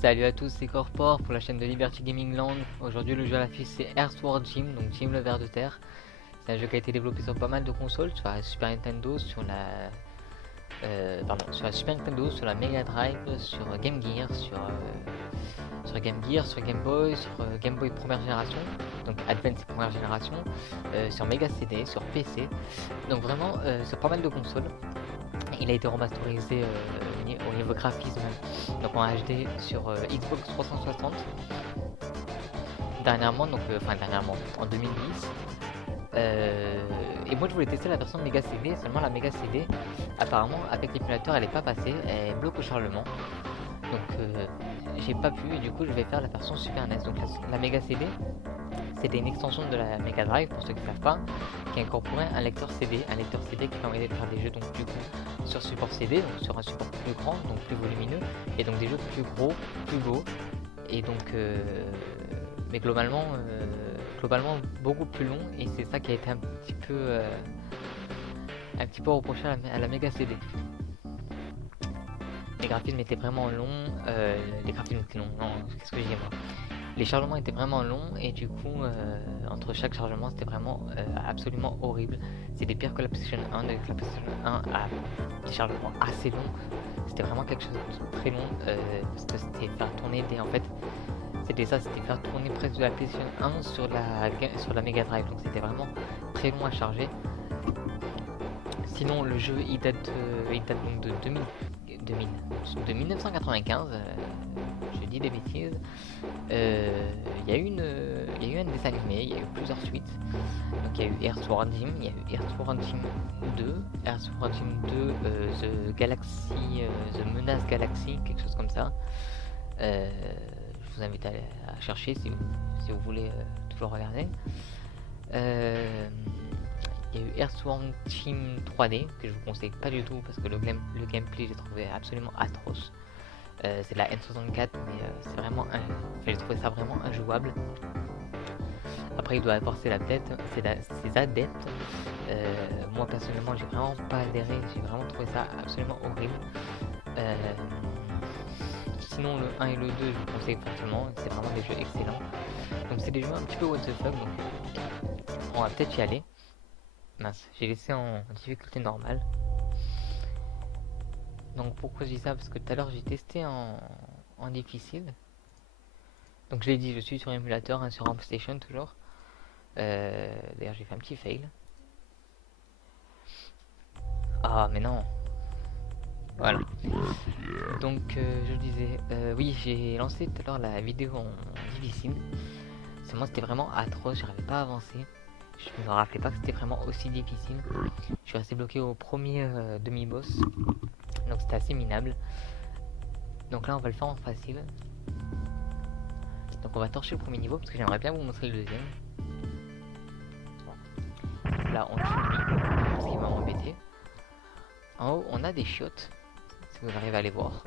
Salut à tous, c'est Corpor pour la chaîne de Liberty Gaming Land. Aujourd'hui le jeu à l'affiche c'est Earthworm Jim, donc Jim le ver de terre. C'est un jeu qui a été développé sur pas mal de consoles, sur la Super Nintendo, sur la Super Nintendo, sur la Mega Drive, sur Game Gear, sur Game Gear, sur Game Boy, sur Game Boy première génération, donc Advance première génération, sur Mega CD, sur PC, donc vraiment sur pas mal de consoles. Il a été remasterisé au niveau graphisme, donc en HD sur Xbox 360 dernièrement, en 2010. Et moi je voulais tester la version Mega CD, seulement la Mega CD apparemment avec l'émulateur elle est pas passée, elle bloque au chargement, donc j'ai pas pu, et du coup je vais faire la version Super NES. Donc la Mega CD c'était une extension de la Mega Drive, pour ceux qui ne savent pas, qui incorporait un lecteur CD qui permettait de faire des jeux donc du coup sur support CD, donc sur un support plus grand, donc plus volumineux, et donc des jeux plus gros, plus beaux, et donc mais globalement beaucoup plus long, et c'est ça qui a été un petit peu reproché à la Mega CD. Les graphismes étaient vraiment longs, qu'est-ce que j'ai moi. Les chargements étaient vraiment longs, et du coup entre chaque chargement c'était vraiment absolument horrible. C'était pire que la PlayStation 1, donc la PlayStation 1 a des chargements assez longs. C'était vraiment quelque chose de très long, parce que c'était faire tourner des... En fait c'était faire tourner presque de la PlayStation 1 sur la Mega Drive, donc c'était vraiment très long à charger. Sinon le jeu il date donc de 1995, je dis des bêtises. Il y a eu un dessin animé, il y a eu plusieurs suites. Donc il y a eu Earthworm Jim, il y a eu Earthworm Jim 2, Earthworm Jim 2, The Menace Galaxy, quelque chose comme ça. Je vous invite à chercher si vous voulez toujours regarder. Il y a eu Earthworm Jim 3D, que je vous conseille pas du tout parce que le gameplay j'ai trouvé absolument atroce. C'est de la N64, mais c'est vraiment j'ai trouvé ça vraiment injouable. Après il doit avoir ses adeptes. Moi personnellement j'ai vraiment pas adhéré, j'ai vraiment trouvé ça absolument horrible. Sinon le 1 et le 2 je vous conseille fortement, c'est vraiment des jeux excellents. Donc c'est des jeux un petit peu what the fuck, donc on va peut-être y aller. Mince, j'ai laissé en difficulté normale. Donc pourquoi je dis ça? Parce que tout à l'heure j'ai testé en difficile. Donc je l'ai dit, je suis sur émulateur, sur ArmStation toujours. D'ailleurs j'ai fait un petit fail. Ah mais non. Voilà. Donc je disais, oui j'ai lancé tout à l'heure la vidéo en difficile. Moi c'était vraiment atroce, j'arrivais pas à avancer. Je me rappelais pas que c'était vraiment aussi difficile. Je suis resté bloqué au premier demi-boss. Donc c'était assez minable. Donc là on va le faire en facile. Donc on va torcher le premier niveau parce que j'aimerais bien vous montrer le deuxième. Là on tue ce qui va m'embêter. En haut on a des chiottes, si vous arrivez à les voir.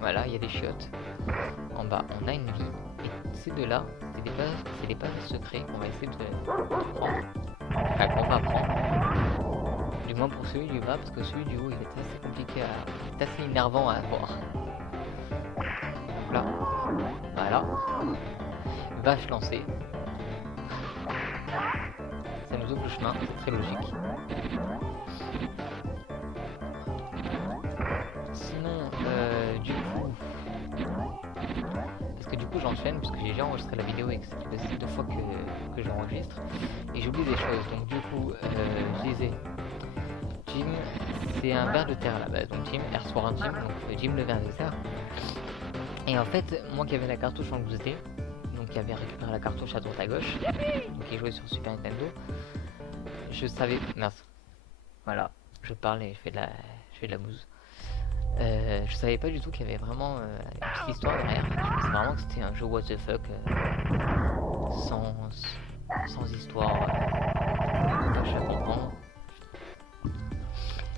Voilà, il y a des chiottes. En bas on a une vie. Et ces deux là, c'est des passages secrets qu'on va essayer de prendre. Enfin qu'on va prendre. Du moins pour celui du bas, parce que celui du haut il est assez compliqué il est assez énervant à avoir. Là, voilà. Vache lancée. Ça nous ouvre le chemin, c'est très logique. Sinon, du coup... Parce que du coup j'enchaîne, puisque j'ai déjà enregistré la vidéo et que c'est 2 fois que j'enregistre. Et j'oublie des choses, donc du coup, je disais... Jim, c'est un ver de terre à la base, donc Jim, Earthworm Jim, donc Jim le ver de terre. Et en fait, moi qui avais la cartouche en 12D, donc qui avait récupéré la cartouche à droite à gauche, donc qui jouait sur Super Nintendo, je savais... Mince. Voilà, je parle et je fais de la bouse. Je savais pas du tout qu'il y avait vraiment une petite histoire derrière. Je pensais vraiment que c'était un jeu what the fuck, sans histoire, je la comprends.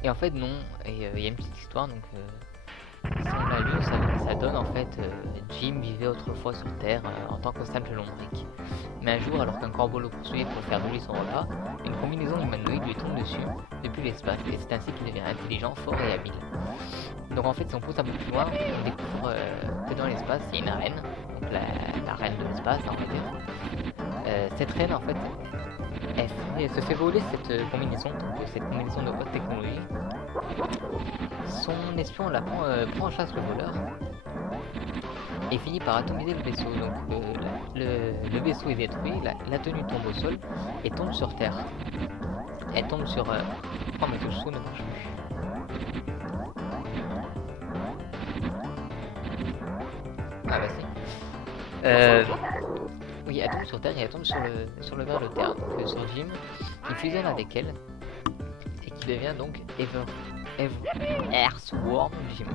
Et en fait non, et il y a une petite histoire, donc si on l'a lu, ça donne en fait Jim vivait autrefois sur Terre en tant que simple lombric. Mais un jour, alors qu'un corbeau le poursuivait pour faire brûler son repas, une combinaison humanoïde lui tombe dessus depuis l'espace, et c'est ainsi qu'il devient intelligent, fort et habile. Donc en fait, si on pousse un peu plus loin, on découvre que dans l'espace, il y a une reine, donc la reine de l'espace, on va dire. Cette reine, en fait, elle se fait voler cette combinaison, donc cette combinaison de haute technologie. Son espion la prend en chasse le voleur et finit par atomiser le vaisseau. Donc le vaisseau est détruit, la tenue tombe au sol et tombe sur Terre. Elle tombe sur... Oh mais ce saut ne marche plus. Ah bah si. Oui, elle tombe sur Terre et elle tombe sur le ver de Terre, donc sur Jim, qui fusionne avec elle et qui devient donc Earthworm Jim.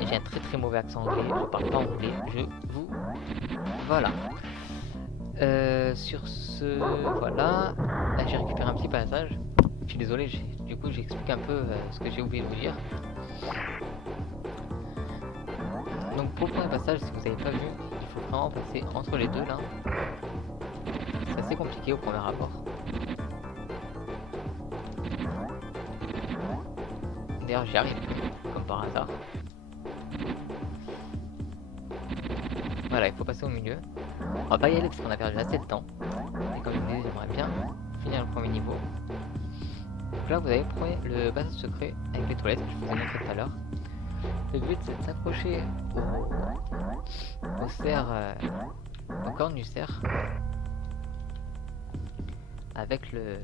Et j'ai un très mauvais accent anglais, je parle pas anglais, je vous... Voilà. Sur ce... Voilà. Là j'ai récupéré un petit passage. Je suis désolé, du coup j'explique un peu ce que j'ai oublié de vous dire. Donc pour le premier passage, si vous n'avez pas vu, il faut vraiment passer entre les deux là. C'est assez compliqué au premier abord. D'ailleurs j'y arrive, comme par hasard. Voilà, il faut passer au milieu. On va pas y aller parce qu'on a perdu assez de temps. Et comme je vous disais, j'aimerais bien finir le premier niveau. Donc là vous avez le passage secret avec les toilettes que je vous ai montré tout à l'heure. Le but c'est de s'accrocher au cerf, au corne du cerf, avec le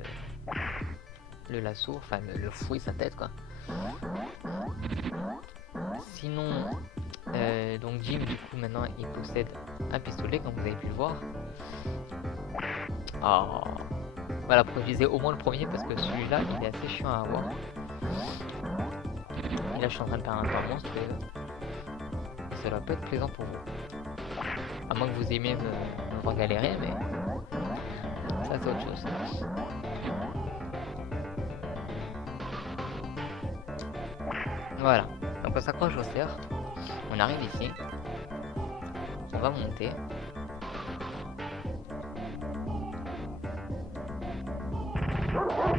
lasso, enfin le fouet sa tête quoi. Sinon, donc Jim du coup maintenant il possède un pistolet comme vous avez pu le voir. Oh. Voilà pourquoi je disais au moins le premier parce que celui-là il est assez chiant à avoir. Et là je suis en train de faire un monstre et ça doit pas être plaisant pour vous. À moins que vous aimiez me voir galérer, mais ça c'est autre chose. Voilà, donc on s'accroche au cerf, on arrive ici, on va monter.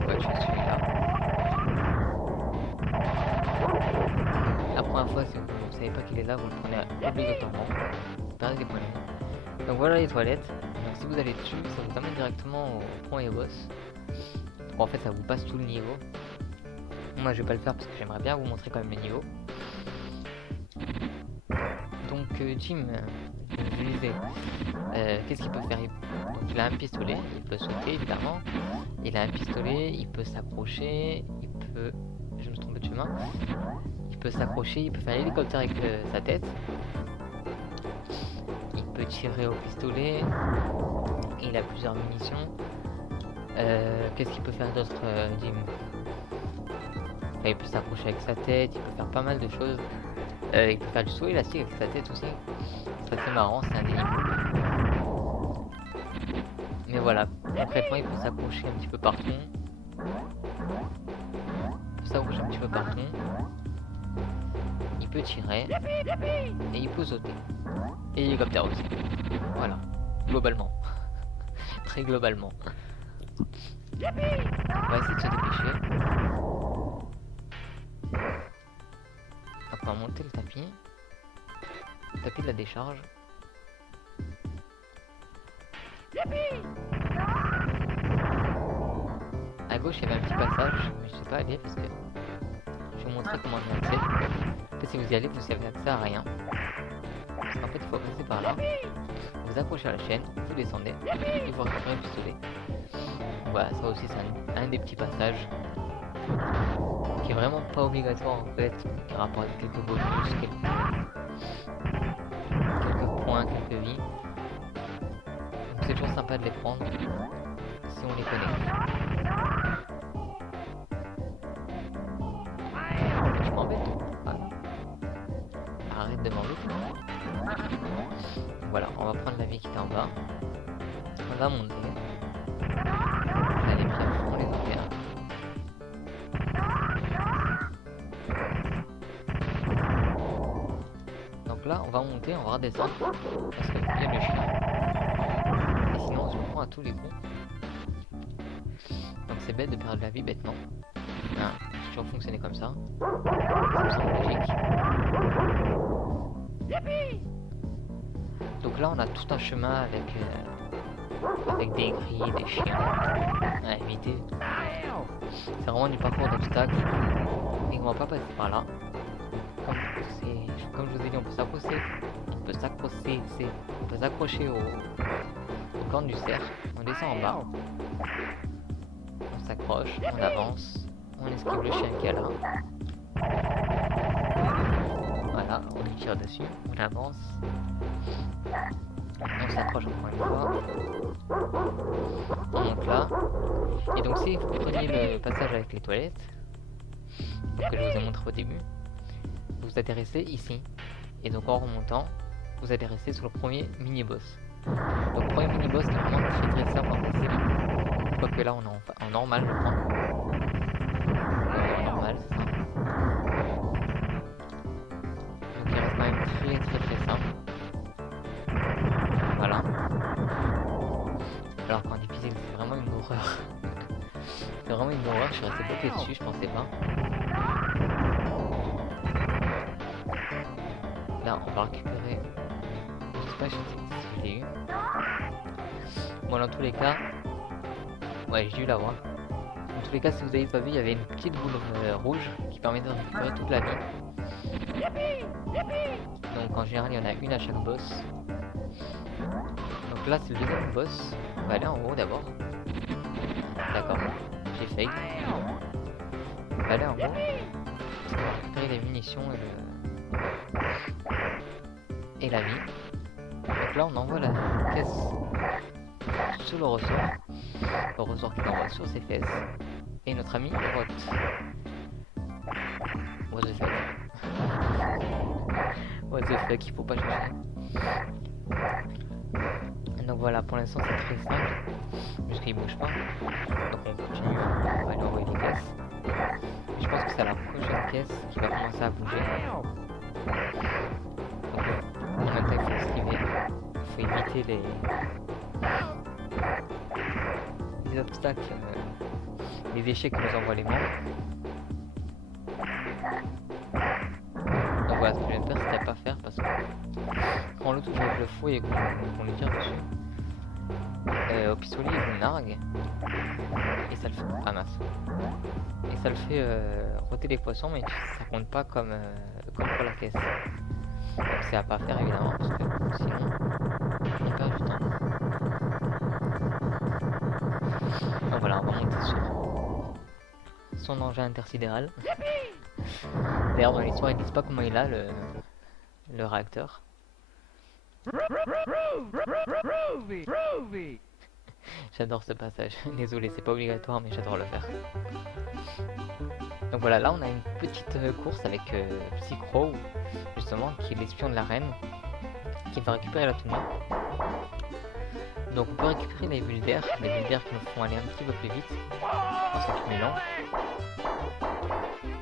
Ouais, je suis là. La première fois, si vous ne savez pas qu'il est là, vous le prenez obligatoirement. Vous perdez des points de vie. Donc voilà les toilettes. Donc si vous allez dessus, ça vous amène directement au premier boss. Donc en fait, ça vous passe tout le niveau. Moi, je vais pas le faire parce que j'aimerais bien vous montrer quand même le niveau. Donc Jim, je disais, qu'est-ce qu'il peut faire? Donc il a un pistolet, il peut sauter évidemment. Il a un pistolet, il peut s'accrocher, il peut... Je me suis trompé de chemin. Il peut s'accrocher, il peut faire l'hélicoptère avec sa tête. Il peut tirer au pistolet. Il a plusieurs munitions. Qu'est-ce qu'il peut faire d'autre, Jim? Il peut s'accrocher avec sa tête, il peut faire pas mal de choses. Il peut faire du saut élastique avec sa tête aussi. C'est assez marrant, c'est un des niveaux. Mais voilà, concrètement il peut s'accrocher un petit peu partout. Il peut s'accrocher un petit peu partout. Il peut tirer. Et il peut sauter. Et hélicoptère aussi. Voilà, globalement. Très globalement. On va essayer de se dépêcher. On va monter le tapis de la décharge. À gauche il y avait un petit passage, mais je sais pas aller parce que je vais vous montrer comment on y accède. En fait si vous y allez vous avez accès à rien. Parce qu'en fait il faut passer par là. Vous accrochez à la chaîne, vous descendez, et vous récupérez le pistolet. Voilà, ça aussi c'est un des petits passages qui est vraiment pas obligatoire en fait, qui rapporte quelques bonus, quelques points, quelques vies. Donc c'est toujours sympa de les prendre si on les connaît. Tu m'embêtes? Arrête de m'embêter. Voilà, on va prendre la vie qui est en bas. On va monter. Allez, bien fond les affaires. Donc là, on va monter, on va redescendre. Parce qu'il y a le chien. Et sinon, on se prend à tous les coups. Donc c'est bête de perdre la vie bêtement. Hein, toujours fonctionné comme ça. Ça me semble logique. Donc là on a tout un chemin avec des grilles, des chiens à éviter. C'est vraiment du parcours d'obstacles et on va pas passer par là. Comme je vous ai dit, on peut s'accrocher au corne du cerf. On descend en bas, on s'accroche, on avance, on esquive le chien qui est là. Voilà, on lui tire dessus, on avance, on s'accroche encore une fois, on monte là. Et donc si vous prenez le passage avec les toilettes, que je vous ai montré au début, vous atterrissez ici. Et donc en remontant, vous atterrissez sur le premier mini-boss. Donc le premier mini-boss qui est vraiment très simple en facile. Quoique là on est en normal je crois. En normal c'est ça. Donc il reste quand même très simple. Voilà. Alors qu'en difficile c'est vraiment une horreur. C'est vraiment une horreur, je suis resté bloqué dessus, je pensais pas. Là on va récupérer. Je sais pas si je l'ai eu. Bon dans tous les cas. Ouais j'ai dû l'avoir. Dans tous les cas si vous avez pas vu il y avait une petite boule rouge qui permet de récupérer toute la vie. Donc en général il y en a une à chaque boss. Donc là c'est le deuxième boss. On va aller en haut d'abord. D'accord, j'ai failli. On va aller en haut. On va récupérer les munitions et la vie. Donc là on envoie la caisse sur le ressort qui envoie sur ses fesses. Et notre ami rote. What the fuck. What the fuck, il faut pas chercher. Donc voilà, pour l'instant c'est très simple, puisqu'il bouge pas. Donc on continue, on va lui envoyer des caisses. Je pense que c'est la prochaine caisse qui va commencer à bouger. Donc en même temps il faut esquiver, il faut éviter les obstacles, les déchets que nous envoient les membres. Donc voilà, ce que je viens de faire c'était à pas faire parce que quand on le touche avec le fouet et qu'on lui tire dessus, au pistolet il vous nargue et ça le fait. Ah mince. Et ça le fait roter les poissons, mais ça compte pas comme pour la caisse. Donc c'est à pas faire évidemment parce que sinon on perd du temps. Donc voilà, on va monter sur son engin intersidéral. D'ailleurs dans l'histoire ils disent pas comment il a le réacteur. J'adore ce passage. Désolé, c'est pas obligatoire, mais j'adore le faire. Donc voilà, là on a une petite course avec Psy-Crow, justement, qui est l'espion de la reine, qui va récupérer la tenue. Donc on peut récupérer les bulles d'air qui nous font aller un petit peu plus vite en s'accumulant.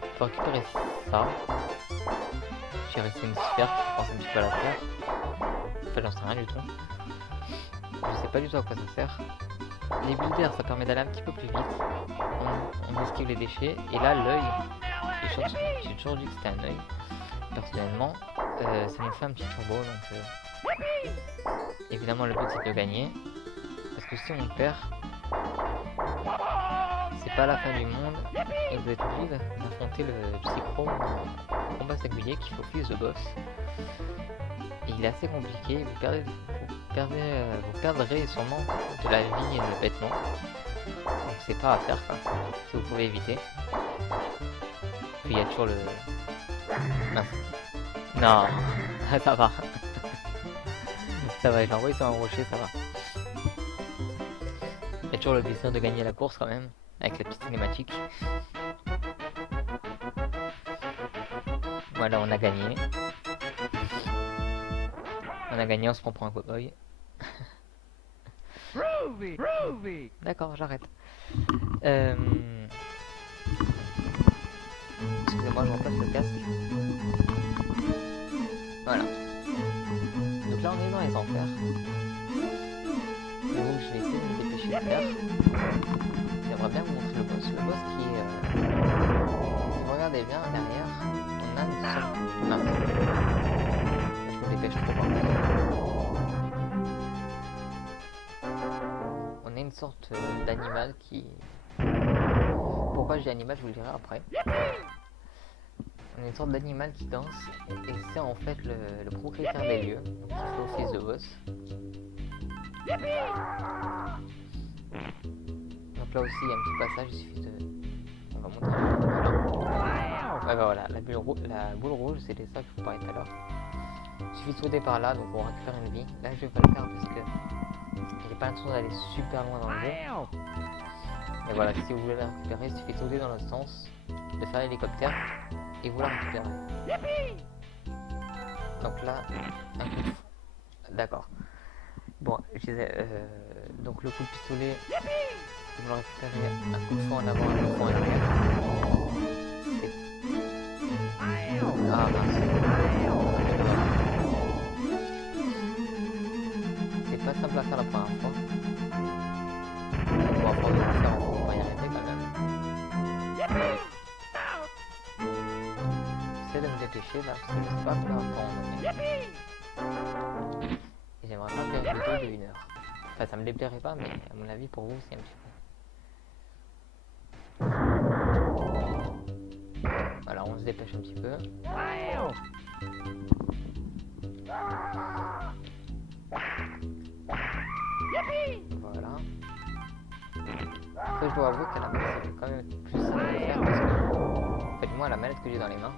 On peut récupérer ça. J'ai resté une sphère qui pense un petit peu à la terre. Enfin, j'en sais rien du tout. Je sais pas du tout à quoi ça sert. Les bulles d'air, ça permet d'aller un petit peu plus vite. On esquive les déchets. Et là, l'œil, j'ai toujours dit que c'était un œil. Personnellement, ça nous fait un petit turbo. Donc, évidemment, le but c'est de gagner. Parce que si on perd, c'est pas la fin du monde. Et vous êtes obligé d'affronter le Psy-Crow en combat singulier qui focus the boss. Et il est assez compliqué. Vous perdrez sûrement de la vie et de vêtements. Donc c'est pas à faire ça, si vous pouvez éviter. Puis il y a toujours le... Mince. Non, ça va. Ça va, j'ai envoyé sur un rocher, ça va. Il y a toujours le désir de gagner la course quand même, avec la petite cinématique. Voilà, on a gagné. On a gagné, on se prend pour un cowboy. D'accord, j'arrête. Excusez-moi, je remplace le casque. Voilà. Donc là, on est dans les enfers. Et donc, je vais essayer de me dépêcher de faire. J'aimerais bien vous montrer le boss. Le boss qui est regardez bien derrière, on a une sorte de mince. Je me dépêche trop par contre. On a une sorte d'animal qui... Pourquoi j'ai animal, je vous le dirai après. On a une sorte d'animal qui danse et c'est en fait le propriétaire des lieux qui fait office de boss. Donc là aussi il y a un petit passage, il suffit de... On va montrer. Voilà. Ouais, bah voilà, la boule rouge, c'était ça que je vous parlais tout à l'heure. Il suffit de sauter par là, donc on récupère une vie. Là je vais pas le faire parce que j'ai pas l'intention d'aller super loin dans le jeu. Mais voilà, si vous voulez la récupérer, il suffit de sauter dans l'autre sens, de faire l'hélicoptère et vous la récupérez. Donc là, un coup de fou. D'accord. Bon, je disais, donc le coup de pistolet, vous le récupérez un coup de fou en avant, un coup de fou en arrière. Ah mince. C'est pas simple à faire la première fois. On va prendre le faire, on va y arriver quand même. J'essaie de me dépêcher là, parce que je sais pas combien de temps on en est. Et j'aimerais pas faire une vidéo de 1 heure. Enfin, ça me déplairait pas, mais à mon avis, pour vous, c'est un petit peu. Voilà, on se dépêche un petit peu. Voilà. Après, je dois avouer qu'à la manette, c'est quand même plus simple de faire parce que, en fait, moi, la manette que j'ai dans les mains,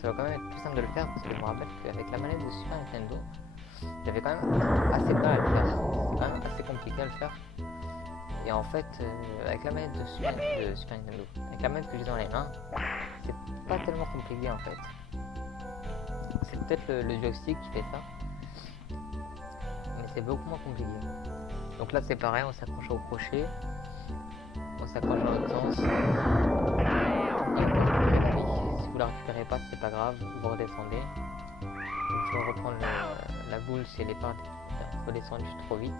ça va quand même être plus simple de le faire parce que je me rappelle qu'avec la manette de Super Nintendo, j'avais quand même assez de mal à le faire. C'est quand même assez compliqué à le faire. Et en fait, avec la manette de Super Nintendo, avec la manette que j'ai dans les mains, c'est pas tellement compliqué en fait. C'est peut-être le joystick qui fait ça, mais c'est beaucoup moins compliqué. Donc là c'est pareil, on s'accroche au crochet, on s'accroche dans l'autre sens, et on peut récupérer la vie. Si vous la récupérez pas, c'est pas grave, vous redescendez. Il faut reprendre la boule si elle est pas redescendue trop vite.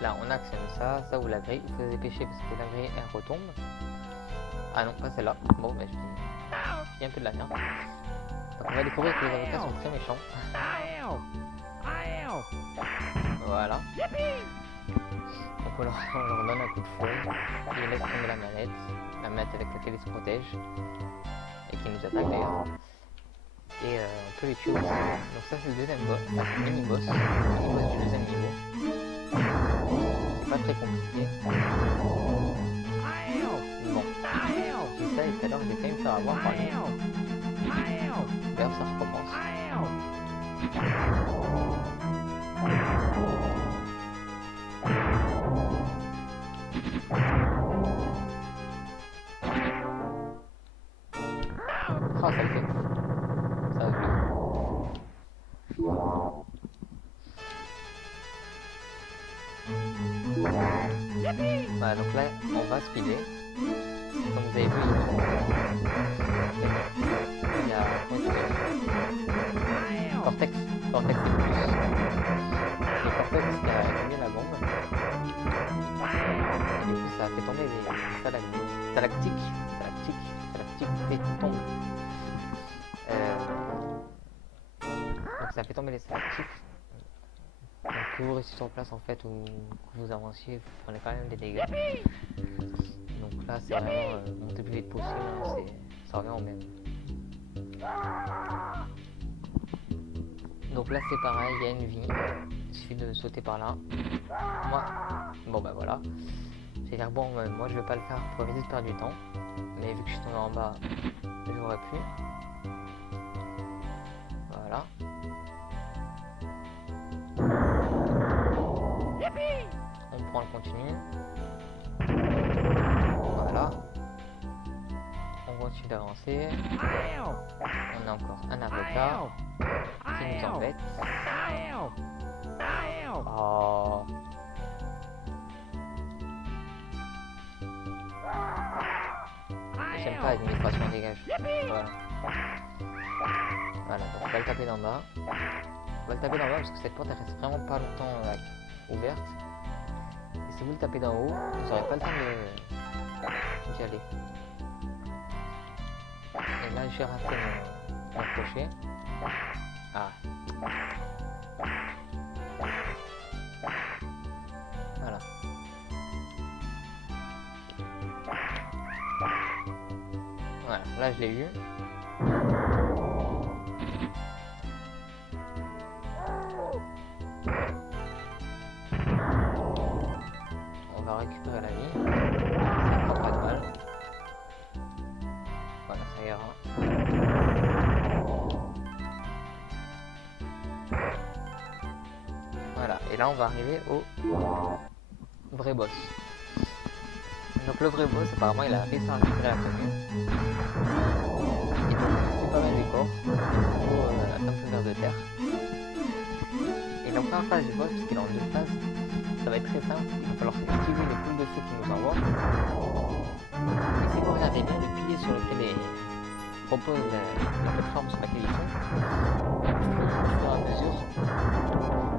Là on actionne ça vous la grille, il faut se dépêcher parce que la grille elle retombe. Ah non, pas celle-là. Bon bah je dis un peu de la merde. Donc on va découvrir que les avocats sont très méchants. Voilà. Donc on leur donne un coup de fouet, ils laissent tomber la manette avec laquelle ils se protègent et qui nous attaque d'ailleurs. Et on peut les tuer aussi. Donc ça c'est le deuxième boss, le mini-boss du deuxième niveau. C'est pas très compliqué. Bon, j'ai ça et tout à l'heure j'ai failli me faire avoir par lui. D'ailleurs ça recommence. Oh ça le fait. Ça le fait. Voilà, donc là on va speeder. Comme vous avez vu, il y a Cortex et plus. Et Cortex qui a mis la bombe. Et du coup ça a fait tomber les stalactiques tombent. Donc ça fait tomber les stalactiques. Donc que vous restiez sur place en fait ou que vous avanciez, vous prenez quand même des dégâts. Donc là c'est vraiment monter le plus vite possible, hein, ça revient au même. Donc là c'est pareil, il y a une vie, il suffit de sauter par là. Moi, bon bah voilà. J'ai dire bon moi je vais pas le faire pour éviter de perdre du temps. Mais vu que je suis tombé en bas, j'aurais pu. Voilà. On prend le continu. Voilà. On continue d'avancer. On a encore un avocat qui nous embête. Oh. J'aime pas l'administration dégage. Voilà. Voilà, donc on va le taper d'en bas. On va le taper d'en bas parce que cette porte elle reste vraiment pas longtemps ouverte. Et si vous le tapez d'en haut, vous n'aurez pas le temps d'y aller. Et là, j'ai raté mon crochet. Ah. Voilà. Voilà, là je l'ai eu. On va récupérer la vie. Ça prend pas de mal. Voilà, ça ira. Voilà, et là on va arriver au vrai boss. Donc le vrai boss, apparemment, il a réussi à récupérer la tenue. Et donc c'est pas mal du corps. Il faut un peu vers de terre. Et la première phase du boss, puisqu'il est en deux phases, ça va être très simple. Il va falloir esquiver les boules de feu qui nous envoient. Et si vous regardez bien le pilier sur lequel il propose la plateforme sur laquelle ils sont, au fur et à mesure,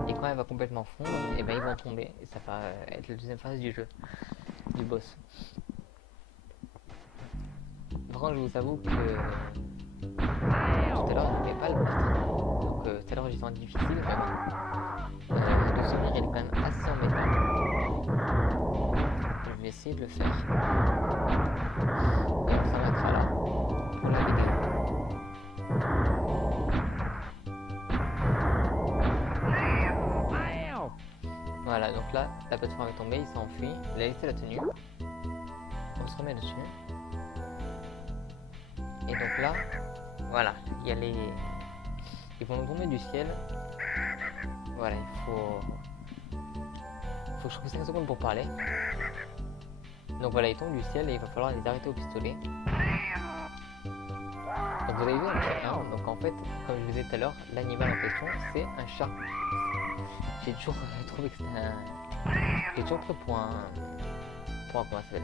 et quand elle va complètement fondre, et ben ils vont tomber. Et ça va être la deuxième phase du jeu, du boss. Vraiment, je vous avoue que tout à l'heure, je ne pouvais pas le battre. Donc tout à l'heure, j'étais en difficile, mais bon. Le souvenir, il est quand même assez embêtant. Je vais essayer de le faire. Et on s'arrêtera là pour la vidéo. Voilà, donc là, la plateforme est tombée, il s'est enfui, il a laissé la tenue. On se remet dessus. Et donc là, voilà, il y a les... Ils vont nous tomber du ciel. Voilà, il faut que je trouve 5 secondes pour parler. Donc voilà, ils tombent du ciel et il va falloir les arrêter au pistolet. Donc vous avez vu un chat, hein, donc en fait, comme je vous disais tout à l'heure, l'animal en question, c'est un chat. J'ai toujours trouvé que c'était un... J'ai toujours pris pour un... Comment ça s'appelle ?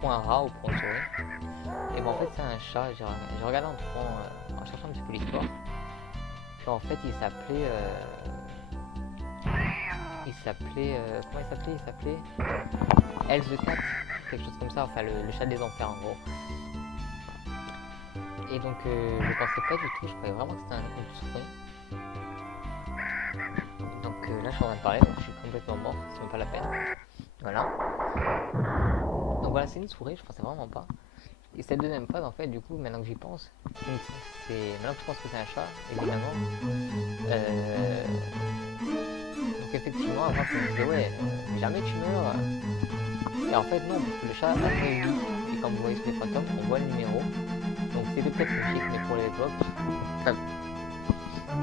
Pour un rat ou pour une souris. Et bon, en fait, c'est un chat. J'ai regardé en cherchant un petit peu l'histoire. Puis en fait, il s'appelait... comment il s'appelait ? Il s'appelait... Hell's the Cat. Quelque chose comme ça. Enfin, le chat des enfers, en gros. Et donc, je pensais pas du tout. Je croyais vraiment que c'était une souris. Donc là, je suis en train de parler. Donc je suis complètement mort. C'est même pas la peine. Voilà. Donc voilà, c'est une souris, je pensais vraiment pas. Et cette deuxième phase, en fait, du coup, maintenant que j'y pense, maintenant que je pense que c'est un chat, évidemment. Donc effectivement, avant, je me disais, ouais, jamais tu meurs. Et en fait, non, parce que le chat a très vite. Et comme vous voyez sur les fantômes, on voit le numéro. Donc c'était peut-être logique, mais pour l'époque, enfin,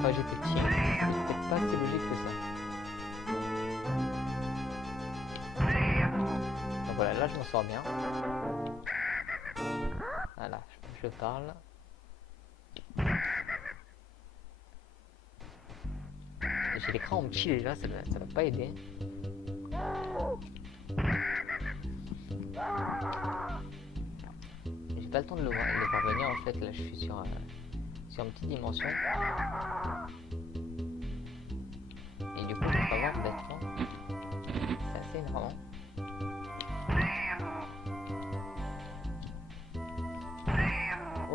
quand j'étais petit, c'était peut-être pas si logique que ça. Donc voilà, là je m'en sors bien. Voilà, je parle. J'ai l'écran en petit déjà, ça va pas aider. J'ai pas le temps de le voir venir en fait, là je suis sur une petite dimension. Et du coup, on va voir bêtement. C'est assez énervant.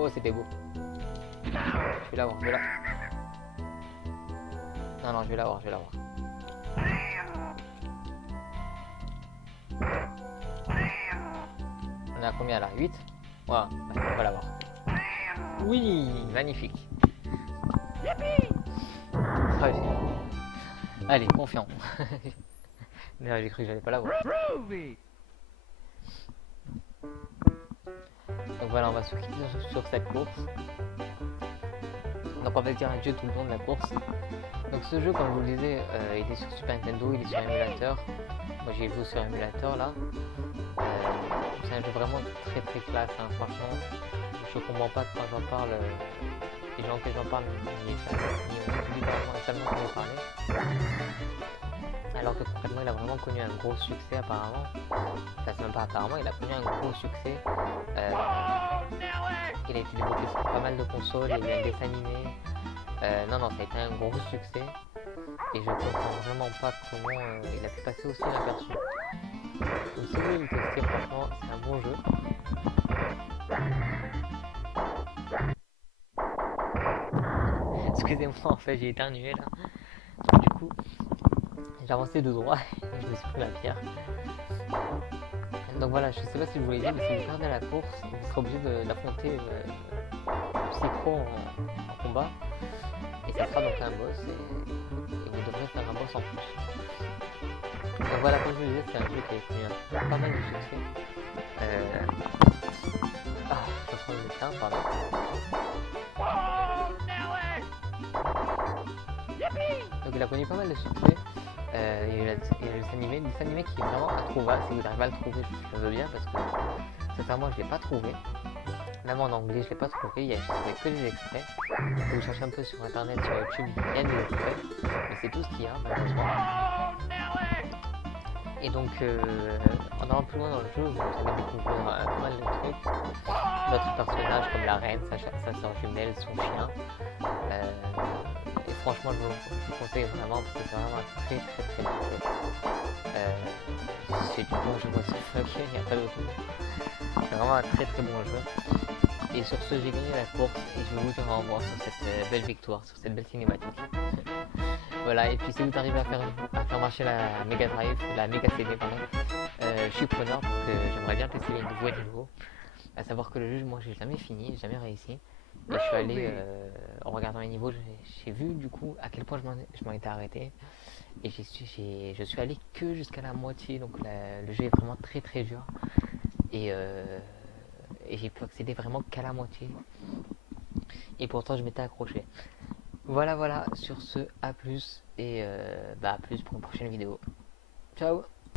Oh, c'était beau. Je vais l'avoir, Non, je vais l'avoir. On est à combien là? 8? Voilà, on va l'avoir. Oui, magnifique. Allez, confiant. Mais j'ai cru que j'allais pas l'avoir. Donc voilà, on va se quitter sur cette course. Donc on va dire adieu tout le long de la course. Donc ce jeu, comme je vous le disais, il est sur Super Nintendo, il est sur émulateur. Moi j'ai joué sur émulateur là. C'est un jeu vraiment très classe, hein, franchement. Je comprends pas quand j'en parle, les gens que j'en parle n'y ont jamais entendu parler. Alors que concrètement il a vraiment connu un gros succès apparemment. Enfin c'est même pas apparemment, il a connu un gros succès. Il a été développé sur pas mal de consoles, il y a eu un dessin animé. Non, ça a été un gros succès. Et je comprends vraiment pas comment il a pu passer aussi inaperçu. Donc si vous voulez le tester, franchement, c'est un bon jeu. Excusez-moi, en fait, j'ai éternué là. Du coup, j'ai avancé de droit et je me suis pris la pierre. Donc voilà, je sais pas si vous voulez dire, mais si vous perdez la course, vous serez obligé d'affronter Psycho en combat. Et ça sera donc un boss et vous devrez faire un boss en plus. Donc voilà, comme je vous disais, c'est un jeu qui a connu pas mal de succès. Je vais prendre le train, pardon. Donc il a connu pas mal de succès. Il y a le dessin animé qui est vraiment introuvable. Si vous arrivez à le trouver, je le veux bien parce que sincèrement je l'ai pas trouvé. Même en anglais, je l'ai pas trouvé. Il y a que des extraits. Si vous cherchez un peu sur internet, sur YouTube, il y a des extraits, mais c'est tout ce qu'il y a malheureusement. Et donc, en allant plus loin dans le jeu, vous allez découvrir pas mal de trucs. D'autres personnages comme la reine, sa soeur jumelle, son chien. Et franchement, je vous conseille vraiment parce que c'est vraiment un très très bon jeu. C'est du bon jeu, il n'y a pas d'autre mot. C'est vraiment un très très bon jeu. Et sur ce, j'ai gagné la course et je vais vous dire au revoir sur cette belle victoire, sur cette belle cinématique. Voilà, et puis si vous arrivez à faire marcher la Mega Drive, la Mega CD, pardon, je suis preneur parce que j'aimerais bien tester les nouveaux niveaux. À savoir que le jeu, moi j'ai jamais fini, j'ai jamais réussi. Et je suis allé, en regardant les niveaux, j'ai vu du coup à quel point je m'en étais arrêté. Et je suis allé que jusqu'à la moitié, donc le jeu est vraiment très très dur. Et j'ai pu accéder vraiment qu'à la moitié. Et pourtant je m'étais accroché. Voilà, sur ce, à plus. Et à plus pour une prochaine vidéo. Ciao.